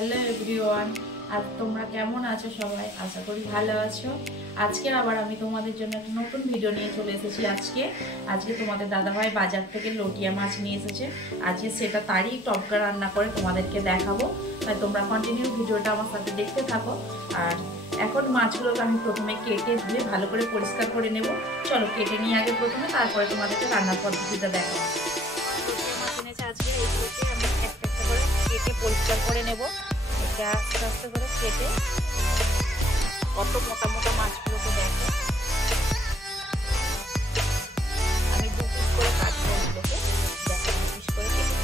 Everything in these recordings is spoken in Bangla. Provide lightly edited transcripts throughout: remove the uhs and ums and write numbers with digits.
হ্যালো এভরিওয়ান, আর তোমরা কেমন আছো? সবাই আশা করি ভালো আছো। আজকে আবার আমি তোমাদের জন্য একটা নতুন ভিডিও নিয়ে চলে এসেছি। আজকে তোমাদের দাদাভাই বাজার থেকে লটিয়া মাছ নিয়ে এসেছে। আজকে সেটা তারই টপকা রান্না করে তোমাদেরকে দেখাবো, তাই তোমরা কন্টিনিউ ভিডিওটা আমার সাথে দেখতে থাকো। আর এখন মাছগুলোকে আমি প্রথমে কেটে ধুয়ে ভালো করে পরিষ্কার করে নেব। চলো কেটে নিয়ে আগে প্রথমে, তারপরে তোমাদেরকে রান্নার পদ্ধতিটা দেখাবো। লটিয়া মাছ এনেছে আজকে, এইগুলোকে আমি একটা একটা করে কেটে পরিষ্কার করে নেব। এটা আস্তে আস্তে করে কেটে, কত মোটা মোটা মাছগুলোকে দেখো, আমি দু পিস করে কাটবো। এগুলোকে দেখো, দু পিস করে কেটে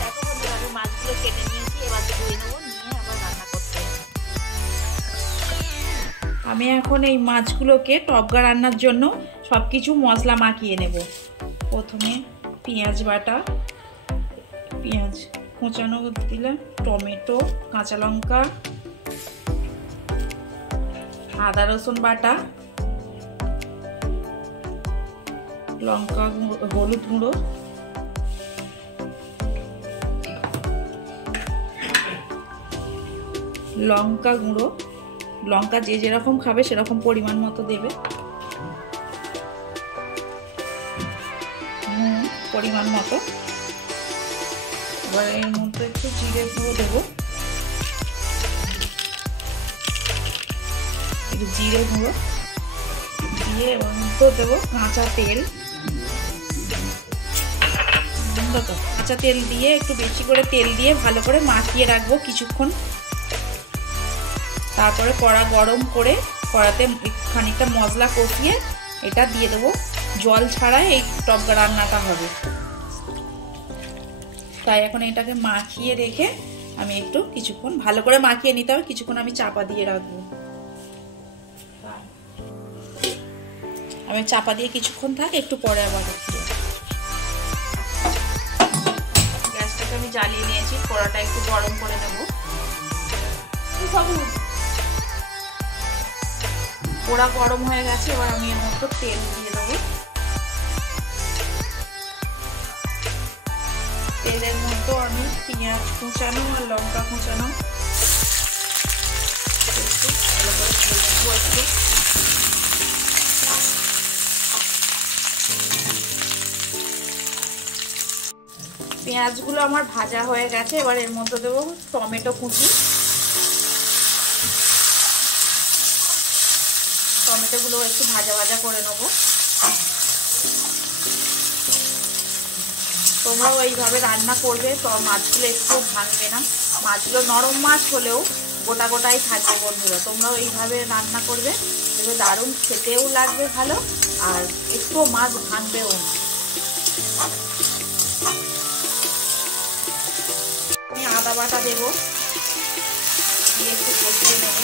দেখো বন্ধুরা, আমি মাছগুলো কেটে নিয়েছি। এবার ধুয়ে নেবো, নিয়ে আবার রান্না করতে হবে। আমি এখন এই মাছগুলোকে টপকা রান্নার জন্য সবকিছু মশলা মাখিয়ে নেব। প্রথমে পেঁয়াজ বাটা, পেঁয়াজ কোঁচানো দিলাম, টমেটো, কাঁচা লঙ্কা, আদা রসুন বাটা, লঙ্কা গুঁড়ো, হলুদ গুঁড়ো, লঙ্কা গুঁড়ো। লঙ্কা যে যেরকম খাবে সেরকম পরিমাণ মতো দেবে। নুন পরিমাণ মতো। এবার এর মধ্যে একটু জিরে গুঁড়ো দেবো, একটু জিরে গুঁড়ো দিয়ে এবার মধ্যে দেবো কাঁচা তেল। কাঁচা তেল দিয়ে একটু বেশি করে তেল দিয়ে ভালো করে মাখিয়ে রাখবো কিছুক্ষণ। তারপরে কড়া গরম করে কড়াতে খানিকটা মশলা কষিয়ে এটা দিয়ে দেবো। জল ছাড়াই এই টপকা রান্নাটা হবে, তাই এখন এটাকে মাখিয়ে রেখে আমি একটু কিছুক্ষণ ভালো করে মাখিয়ে নিতে হবে। কিছুক্ষণ আমি চাপা দিয়ে রাখবো। আমি চাপা দিয়ে কিছুক্ষণ থাক, একটু পরে আবার গ্যাসটাকে আমি জ্বালিয়ে নিয়েছি। কড়াটা একটু গরম করে নেব। কড়া গরম হয়ে গেছে, এবার আমি এর মধ্যে তেল দিয়ে দেবো। তেলের মধ্যে আমি পেঁয়াজ কুচানো আর লঙ্কা কুচানো একটু ভালো করে ভেজে নেবো। একটু পেঁয়াজগুলো আমার ভাজা হয়ে গেছে। এবার এর মধ্যে দেবো টমেটো কুচি। টমেটোগুলো একটু ভাজা ভাজা করে নেবো। তোমরাও এইভাবে রান্না করবে, তো মাছগুলো একটু ভাঙবে না। মাছগুলো নরম মাছ হলেও গোটা গোটাই থাকবে বন্ধুরা। তোমরাও এইভাবে রান্না করবে, দেখবে দারুণ খেতেও লাগবে ভালো, আর একটু মাছ ভাঙবেও না। আমি আদা বাটা দেবো, দিয়ে একটু কষিয়ে নেব।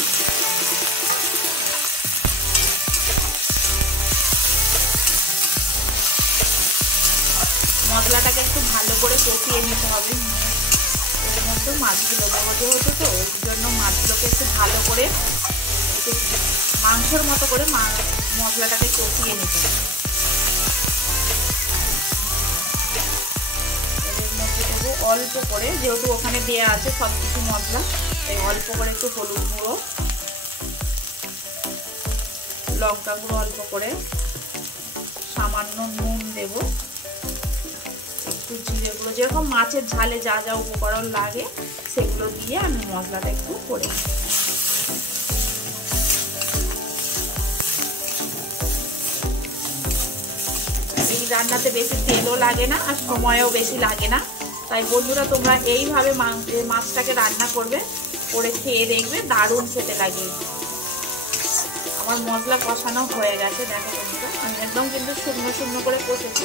মশলাটাকে একটু ভালো করে কষিয়ে নিতে হবে। এর মধ্যে মাছগুলো দেবো যেহেতু, তো ওই জন্য মাছগুলোকে একটু ভালো করে একটু মাংসের মতো করে মশলাটাকে কষিয়ে নিতে হবে। এর মধ্যে দেবো অল্প করে, যেহেতু ওখানে দেওয়া আছে সব কিছু মশলা, তাই অল্প করে একটু হলুদ গুঁড়ো, লঙ্কা গুঁড়ো অল্প করে, সামান্য নুন দেবো, একটু জিরে গুঁড়ো, যেরকম মাছের ঝালে যা যা উপকরণ লাগে সেগুলো দিয়ে আমি মশলাটা একটু করে এই রান্নাতে বেশি তেলও লাগে না আর সময়ও বেশি লাগে না। তাই বন্ধুরা তোমরা এইভাবে মাছটাকে রান্না করবে, করে খেয়ে দেখবে দারুণ খেতে লাগে। আমার মশলা কষানো হয়ে গেছে, দেখো বন্ধুরা, আমি একদম কিন্তু শুকনো শুকনো করে কষেছি।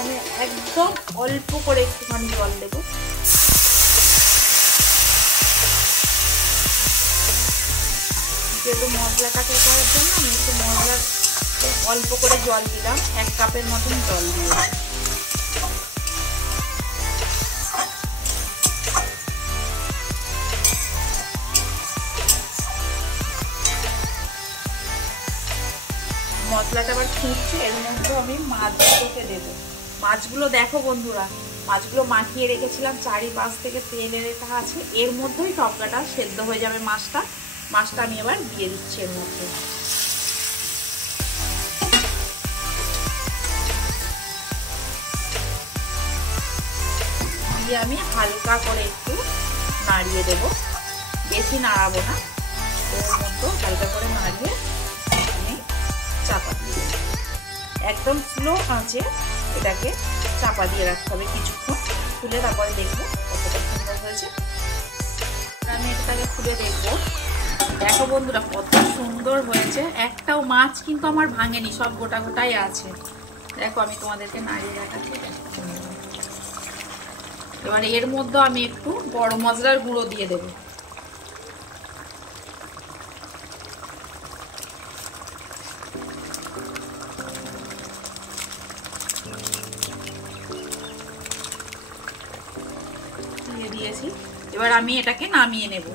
আমি একদম অল্প করে একটুখানি জল দেবো। যেহেতু মশলাটাকে করার জন্য আমি একটু মশলার অল্প করে জল দিলাম, 1 কাপের মতন জল দিয়ে। মশলাটা আবার ফুটছে, এর মধ্যে আমি মাছগুলোকে দেবো। মাছগুলো দেখো বন্ধুরা, মাছগুলো মাখিয়ে রেখেছিলাম, চারিপাশ থেকে তেলের এটা আছে, এর মধ্যেই টপকাটা সেদ্ধ হয়ে যাবে মাছটা। মাছটা আমি এবার দিয়ে দিচ্ছি এর মধ্যে। দিয়ে আমি হালকা করে একটু নাড়িয়ে দেব, বেশি নাড়াবো না, এর মধ্যে হালকা করে নাড়িয়ে আমি চাপা দিয়ে দেব। একদম স্লো আঁচে এটাকে চাপা দিয়ে রাখতে হবে কিছুক্ষণ, খুলে তারপরে দেখবো কতটা সুন্দর হয়েছে। আমি এটাকে খুলে দেখবো। দেখো বন্ধুরা কত সুন্দর হয়েছে, একটাও মাছ কিন্তু আমার ভাঙেনি, সব গোটা গোটাই আছে। দেখো আমি তোমাদেরকে নাড়িয়ে দেখাচ্ছি। এবার এর মধ্যে আমি একটু গরম মশলার গুঁড়ো দিয়ে দেব। দিয়ে দিয়েছি, এবার আমি এটাকে নামিয়ে নেব।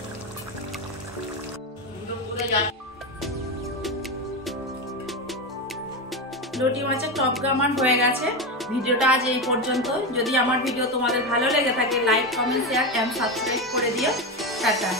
লটি মাছের টপকা আমার হয়ে গেছে। ভিডিওটা আজ এই পর্যন্ত। যদি আমার ভিডিও তোমাদের ভালো লেগে থাকে like, comment, share and subscribe করে দিও। টাটা।